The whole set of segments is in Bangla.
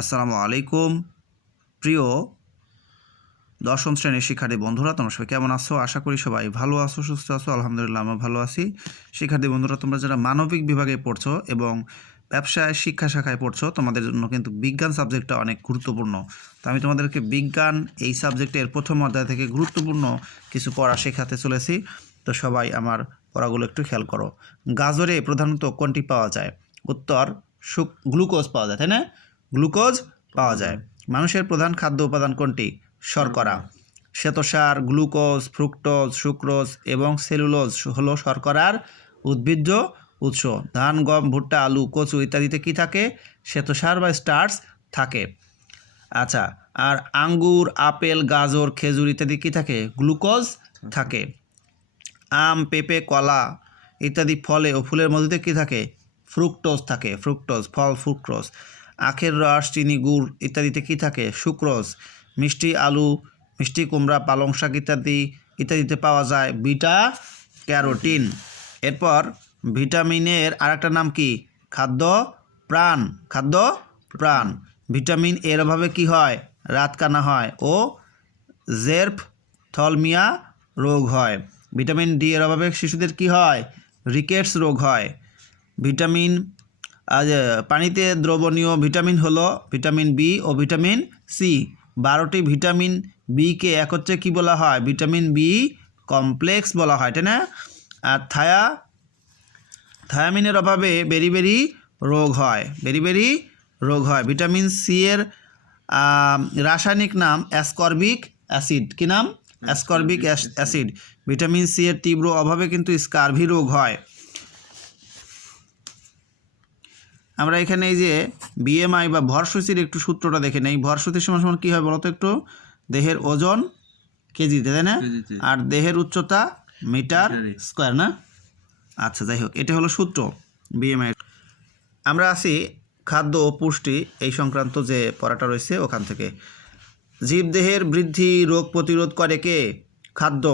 আসসালামু আলাইকুম। প্রিয় দশম শ্রেণির শিক্ষার্থী বন্ধুরা, তোমরা সবাই কেমন আছো? আশা করি সবাই ভালো আছো, সুস্থ আছো, আলহামদুলিল্লাহ আমি ভালো আছি। শিক্ষার্থী বন্ধুরা, তোমরা যারা মানবিক বিভাগে পড়ছো এবং ব্যবসায় শিক্ষা শাখায় পড়ছো, তোমাদের জন্য কিন্তু বিজ্ঞান সাবজেক্টটা অনেক গুরুত্বপূর্ণ। তো আমি তোমাদেরকে বিজ্ঞান এই সাবজেক্টের প্রথম অধ্যায় থেকে গুরুত্বপূর্ণ কিছু পড়া শেখাতে চলেছি। তো সবাই আমার পড়াগুলো একটু খেয়াল করো। গাজরে প্রধানত কোনটি পাওয়া যায়? উত্তর গ্লুকোজ পাওয়া যায়, তাই না? গ্লুকোজ পাওয়া যায়। মানুষের প্রধান খাদ্য উপাদান কোনটি? শর্করা। শ্বেতসার, গ্লুকোজ, ফ্রুক্টোজ, সুক্রোজ এবং সেলুলোজ হলো শর্করার উদ্ভিজ্জ উৎস। ধান, গম, ভুট্টা, আলু, কচু ইত্যাদিতে কি থাকে? শ্বেতসার বা স্টার্স থাকে। আচ্ছা আর আঙ্গুর, আপেল, গাজর, খেজুর ইত্যাদি কি থাকে? গ্লুকোজ থাকে। আম, পেঁপে, কলা ইত্যাদি ফলে ও ফুলের মধ্যে কী থাকে? ফ্রুক্টোজ থাকে। ফ্রুক্টোজ, ফল, ফ্রুক্টোজ। আখের রস, চিনি, গুড় ইত্যাদিতে কী থাকে? সুক্রোজ, মিষ্টি আলু, মিষ্টি কুমড়া, পালং শাক ইত্যাদি, ইত্যাদিতে পাওয়া যায় বিটা ক্যারোটিন। এরপর ভিটামিনের আরেকটা নাম কি? খাদ্য প্রাণ খাদ্য প্রাণ। ভিটামিন এর অভাবে কি হয়? রাতকানা হয় ও জেরফ থলমিয়া রোগ হয়। ভিটামিন ডি এর অভাবে শিশুদের কি হয়? রিকেটস রোগ হয়। ভিটামিন পানিতে দ্রবণীয় ভিটামিন হলো ভিটামিন বি ও ভিটামিন সি। বারোটি ভিটামিন বিকে একত্রে কি বলা হয়? ভিটামিন বি কমপ্লেক্স বলা হয় তাই না? আর থায়া থায়ামিনের অভাবে বেরি বেরি রোগ হয় বেরি বেরি রোগ হয়। ভিটামিন সি এর রাসায়নিক নাম অ্যাসকর্বিক অ্যাসিড। কি নাম? Ascorbic acid. ভিটামিন সি এর তীব্র অভাবে কিন্তু স্কারভি রোগ হয়। আমরা এখানে এই যে বিএমআই বা ভরসূচির একটু সূত্রটা দেখে নেই। ভরসূচির সমান সমান কী হয় বলতো একটু? দেহের ওজন কেজিতে তাই না? আর দেহের উচ্চতা মিটার স্কোয়ার না? আচ্ছা যাই হোক এটা হলো সূত্র বিএমআই আমরা আসি খাদ্য ও পুষ্টি এই সংক্রান্ত যে পড়াটা রয়েছে ওখান থেকে। জীবদেহের বৃদ্ধি রোগ প্রতিরোধ করে কে? খাদ্য।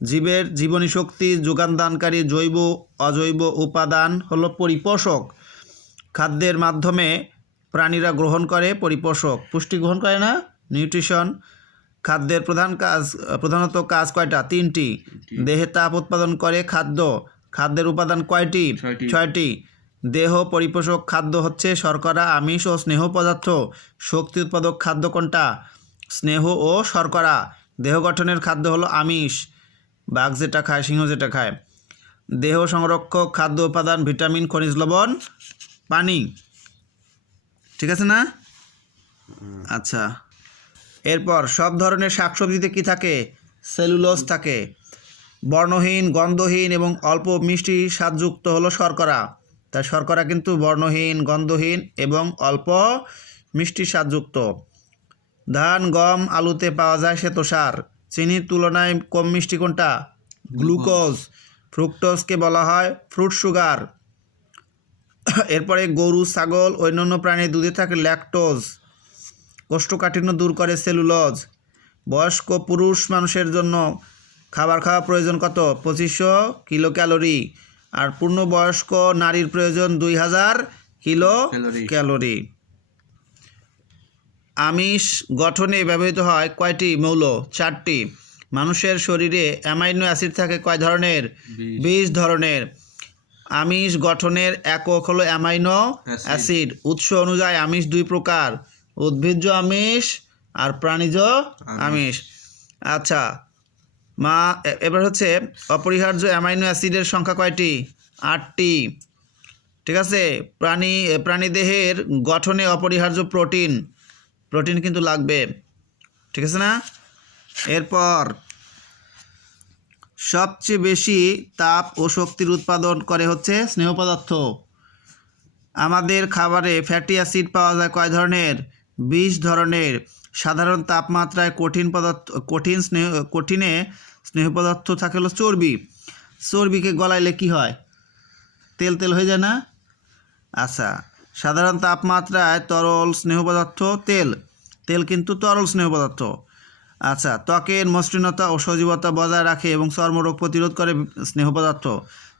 জীবের জীবনী শক্তি যোগানদানকারী জৈব অজৈব উপাদান হলো পরিপোষক। খাদ্যের মাধ্যমে প্রাণীরা গ্রহণ করে পরিপোষক। পুষ্টি গ্রহণ করে না? নিউট্রিশন। খাদ্যের প্রধান কাজ প্রধানত কাজ কয়টা? তিনটি। দেহে তাপ উৎপাদন করে খাদ্য। খাদ্যের উপাদান কয়টি? ছয়টি। দেহ পরিপোষক খাদ্য হচ্ছে শর্করা আমিষ ও স্নেহ পদার্থ। শক্তি উৎপাদক খাদ্য কোনটা? স্নেহ ও শর্করা। দেহ গঠনের খাদ্য হলো আমিষ। বাঘ যেটা খায় সিংহ যেটা খায়। দেহ সংরক্ষক খাদ্য উপাদান ভিটামিন খনিজ লবণ। পানি। ঠিক আছে না? আচ্ছা। এরপর সব ধরনের শাকসবজিতে কি থাকে? সেলুলোজ থাকে। বর্ণহীন, গন্ধহীন এবং অল্প মিষ্টি স্বাদযুক্ত হলো শর্করা। তাই শর্করা কিন্তু বর্ণহীন, গন্ধহীন এবং অল্প মিষ্টি স্বাদযুক্ত। ধান, গম, আলুতে পাওয়া যায় শ্বেতসার। চিনির তুলনায় কম মিষ্টি কোনটা? গ্লুকোজ। ফ্রুক্টোজকে বলা হয় ফ্রুট সুগার। এরপরে গরু ছাগল অন্যান্য প্রাণীর দুধে থাকে ল্যাকটোজ। কোষ্ঠকাঠিন্য দূর করে সেলুলোজ। বয়স্ক পুরুষ মানুষের জন্য খাবার খাওয়া প্রয়োজন কত? পঁচিশশো কিলো ক্যালোরি আর পূর্ণবয়স্ক নারীর প্রয়োজন দুই হাজার কিলো ক্যালোরি। আমিষ গঠনে ব্যবহৃত হয় কয়টি মৌল? চারটি। মানুষের শরীরে অ্যামাইনো অ্যাসিড থাকে কয় ধরনের। বিশ ধরনের। আমিষ গঠনের একক হলো অ্যামাইনো অ্যাসিড। উৎস অনুযায়ী আমিষ দুই প্রকার উদ্ভিজ্জ আমিষ আর প্রাণীজ আমিষ। আচ্ছা মা এবার হচ্ছে অপরিহার্য অ্যামাইনো অ্যাসিডের সংখ্যা কয়টি? আটটি। ঠিক আছে? প্রাণী প্রাণীদেহের গঠনে অপরিহার্য প্রোটিন। প্রোটিন কিন্তু লাগবে। ঠিক আছে না? এরপর সবচেয়ে বেশি তাপ ও শক্তির উৎপাদন করে হচ্ছে স্নেহ পদার্থ। আমাদের খাবারে ফ্যাটি অ্যাসিড পাওয়া যায় কয় ধরনের? বিশ ধরনের। সাধারণ তাপমাত্রায় কঠিন পদার্থ, কঠিন স্নেহ, কঠিনে স্নেহ পদার্থ থাকে হলো চর্বি। চর্বিকে গলাইলে কি হয়? তেল তেল হয়ে যায় না? আচ্ছা সাধারণ তাপমাত্রায় তরল স্নেহ পদার্থ তেল। তেল কিন্তু তরল স্নেহ পদার্থ। আচ্ছা ত্বকের মসৃণতা ও সজীবতা বজায় রাখে এবং চর্মরোগ প্রতিরোধ করে স্নেহ পদার্থ।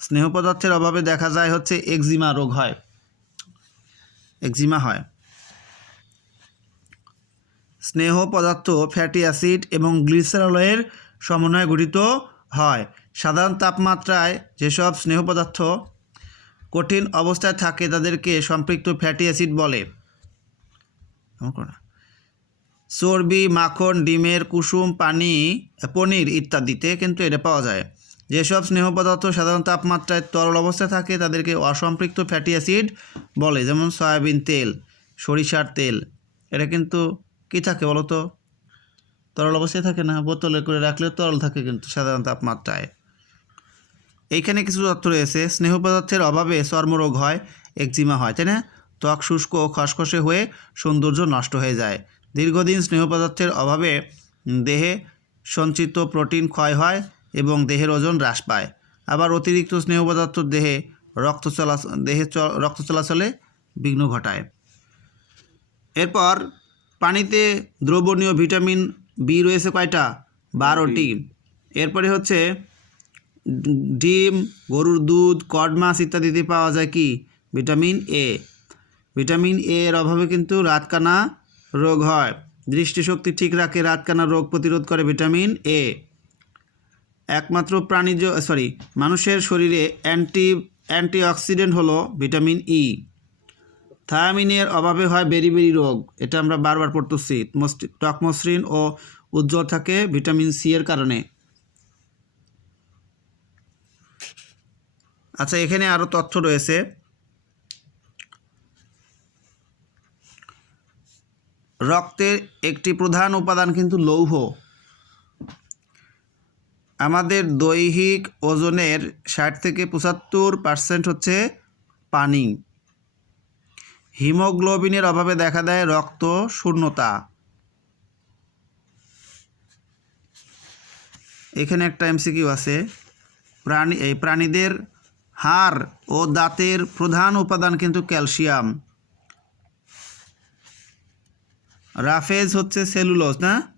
স্নেহ পদার্থের অভাবে দেখা যায় হচ্ছে একজিমা রোগ হয়। একজিমা হয়। স্নেহ পদার্থ, ফ্যাটি অ্যাসিড এবং গ্লিসারলের সমন্বয়ে গঠিত হয়। সাধারণ তাপমাত্রায় যেসব স্নেহ পদার্থ কঠিন অবস্থায় থাকে তাদেরকে সম্পৃক্ত ফ্যাটি অ্যাসিড বলে। চর্বি, মাখন, ডিমের কুসুম, পানি, পনির ইত্যাদিতে কিন্তু এটা পাওয়া যায়। যেসব স্নেহ পদার্থ সাধারণ তাপমাত্রায় তরল অবস্থায় থাকে, তাদেরকে অসম্পৃক্ত ফ্যাটি অ্যাসিড বলে, যেমন সয়াবিন তেল, সরিষার তেল। এটা কিন্তু কী থাকে বলো তো? তরল অবস্থায় থাকে না, বোতলে করে রাখলে তরল থাকে কিন্তু সাধারণ তাপমাত্রায়। এইখানে কিছু তথ্য রয়েছে। স্নেহ পদার্থের অভাবে চর্মরোগ হয়, একজিমা হয়, তাই না? ত্বক শুষ্ক ও খসখসে হয়ে সৌন্দর্য নষ্ট হয়ে যায়। দীর্ঘদিন স্নেহ পদার্থের অভাবে দেহে সঞ্চিত প্রোটিন ক্ষয় হয় এবং দেহের ওজন হ্রাস পায়। আবার অতিরিক্ত স্নেহ পদার্থ দেহে রক্ত চলাচল দেহে রক্ত চলাচলে বিঘ্ন ঘটায়। এরপর পানিতে দ্রবণীয় ভিটামিন বি রয়েছে কয়টা? বারোটি। এরপরে হচ্ছে ডিম, গরুর দুধ, কড মাছ ইত্যাদিতে পাওয়া যায় কি? ভিটামিন এ ভিটামিন এ এর অভাবে কিন্তু রাতকানা রোগ হয়। দৃষ্টিশক্তি ঠিক রাখে, রাতকানা রোগ প্রতিরোধ করে ভিটামিন এ। একমাত্র প্রাণীজ, সরি, মানুষের শরীরে অ্যান্টি, অ্যান্টিঅক্সিডেন্ট হলো ভিটামিন ই। থায়ামিনের অভাবে হয় বেরিবেরি রোগ, এটা আমরা বারবার পড়তেছি। ত্বক মসৃণ ও উজ্জ্বল থাকে ভিটামিন সি এর কারণে। আচ্ছা এখানে আরও তথ্য রয়েছে। রক্তের একটি প্রধান উপাদান কিন্তু লৌহ। আমাদের দৈহিক ওজনের ষাট থেকে পঁচাত্তর পার্সেন্ট হচ্ছে পানি। হিমোগ্লোবিনের অভাবে দেখা দেয় রক্ত শূন্যতা। এখানে একটা এমসিকিউ আছে। প্রাণী এই প্রাণীদের হাড় ও দাঁতের প্রধান উপাদান কিন্তু ক্যালসিয়াম। রাফেজ হচ্ছে সেলুলোজ, না?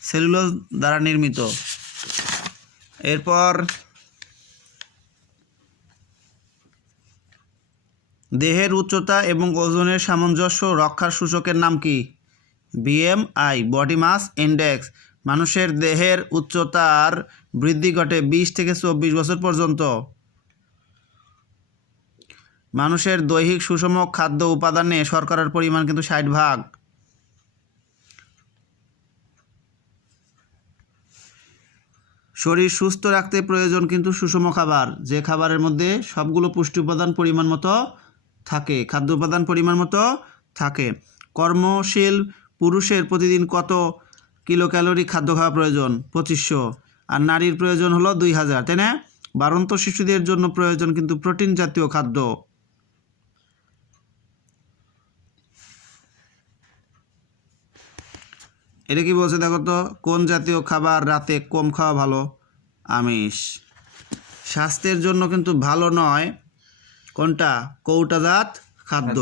সেলুলোজ দ্বারা নির্মিত। এরপর দেহের উচ্চতা এবং ওজনের সামঞ্জস্য রক্ষার সূচকের নাম কি? BMI, body mass index. মানুষের দেহের উচ্চতার বৃদ্ধি ঘটে বিশ থেকে চব্বিশ বছর পর্যন্ত। মানুষের দৈহিক সুষম খাদ্য উপাদানে শর্করার পরিমাণ কিন্তু ষাট ভাগ। শরীর সুস্থ রাখতে প্রয়োজন কিন্তু সুষম খাবার। যে খাবারের মধ্যে সবগুলো পুষ্টি উপাদান পরিমাণ মতো থাকে, খাদ্য উপাদান পরিমাণ মতো থাকে, কর্মশীল পুরুষের প্রতিদিন কত কিলো ক্যালোরি খাদ্য খাওয়া প্রয়োজন? পঁচিশশো। আর নারীর প্রয়োজন হলো দুই হাজার, তাই না? বারন্ত শিশুদের জন্য প্রয়োজন কিন্তু প্রোটিন জাতীয় খাদ্য। এটা কি বলছে দেখো তো? কোন জাতীয় খাবার রাতে কম খাওয়া ভালো? আমিষ। স্বাস্থ্যের জন্য কিন্তু ভালো নয়। কোনটা? কৌটাজাত খাদ্য।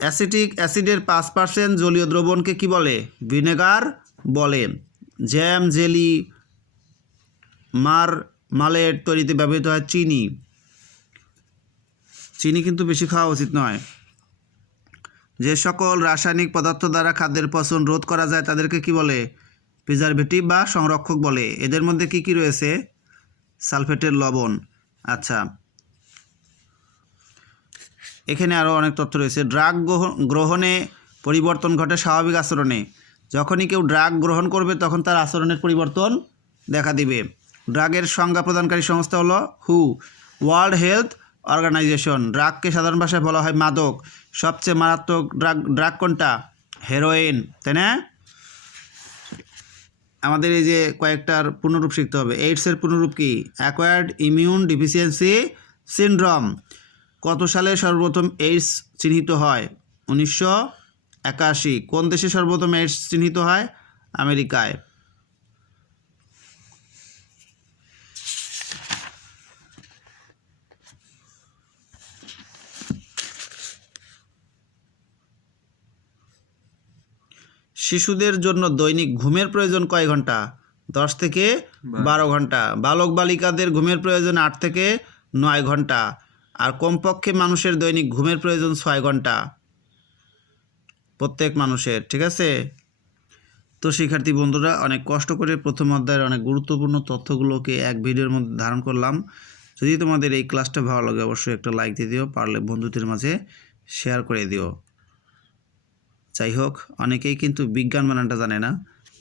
অ্যাসিটিক অ্যাসিডের পাঁচ পার্সেন্ট জলীয় দ্রবণকে কি বলে? ভিনেগার বলে জ্যাম জেলি মার মালের তৈরিতে ব্যবহৃত হয় চিনি। চিনি কিন্তু বেশি খাওয়া উচিত নয়। যে সকল রাসায়নিক পদার্থ দ্বারা খাদ্যের পচন রোধ করা যায়, তাদেরকে কি বলে? প্রিজারভেটিভ বা সংরক্ষক বলে। এদের মধ্যে কি কি রয়েছে? সালফেটের লবণ। আচ্ছা। এখানে আরও অনেক তথ্য রয়েছে। ড্রাগ গ্রহণে পরিবর্তন ঘটে স্বাভাবিক আচরণে। যখনই কেউ ড্রাগ গ্রহণ করবে, তখন তার আচরণের পরিবর্তন দেখা দিবে। ড্রাগের সংজ্ঞা প্রদানকারী সংস্থা হলো হু ওয়ার্ল্ড হেলথ অর্গানাইজেশন ড্রাগকে সাধারণ ভাষায় বলা হয় মাদক। সবচেয়ে মারাত্মক ড্রাগ ড্রাগ কোনটা? হেরোইন, তাই না? আমাদের এই যে কয়েকটার পুনরূপ শিখতে হবে। এইডসের পুনরূপ কি? Acquired immune deficiency syndrome. কত সালে সর্বপ্রথম এইডস চিহ্নিত হয়? উনিশশো একাশি। কোন দেশে সর্বপ্রথম এইডস চিহ্নিত হয়? আমেরিকায়। শিশুদের জন্য দৈনিক ঘুমের প্রয়োজন কয় ঘণ্টা? দশ থেকে বারো। ঘণ্টা। বালক বালিকাদের ঘুমের প্রয়োজন আট থেকে নয় ঘণ্টা। আর কমপক্ষে মানুষের দৈনিক ঘুমের প্রয়োজন ছয় ঘণ্টা। প্রত্যেক মানুষের ঠিক আছে? তো শিক্ষার্থী বন্ধুরা অনেক কষ্ট করে প্রথম অধ্যায়ের অনেক গুরুত্বপূর্ণ তথ্যগুলোকে এক ভিডিওর মধ্যে ধারণ করলাম। যদি তোমাদের এই ক্লাসটা ভালো লাগে অবশ্যই একটা লাইক দিয়ে দিও। পারলে বন্ধুদের মাঝে শেয়ার করে দিও। যাই হোক অনেকেই কিন্তু বিজ্ঞান বানানটা জানে না।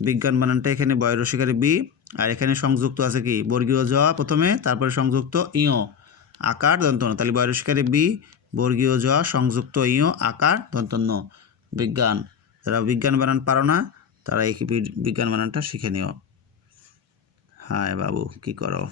বিজ্ঞান বানানটা এখানে বয়রসিকারে বি, আর এখানে সংযুক্ত আছে কি? বর্গীয় জ প্রথমে, তারপরে সংযুক্ত ইয়, আকার দন্তন তাহলে বয়রসিকারে বি, বর্গীয় জ, সংযুক্ত ইয়, আকার, দন্তন্য। বিজ্ঞান, যারা বিজ্ঞান বানান পারো না, তারা এই বিজ্ঞান বানানটা শিখে নিও। হায় বাবু, কি করো?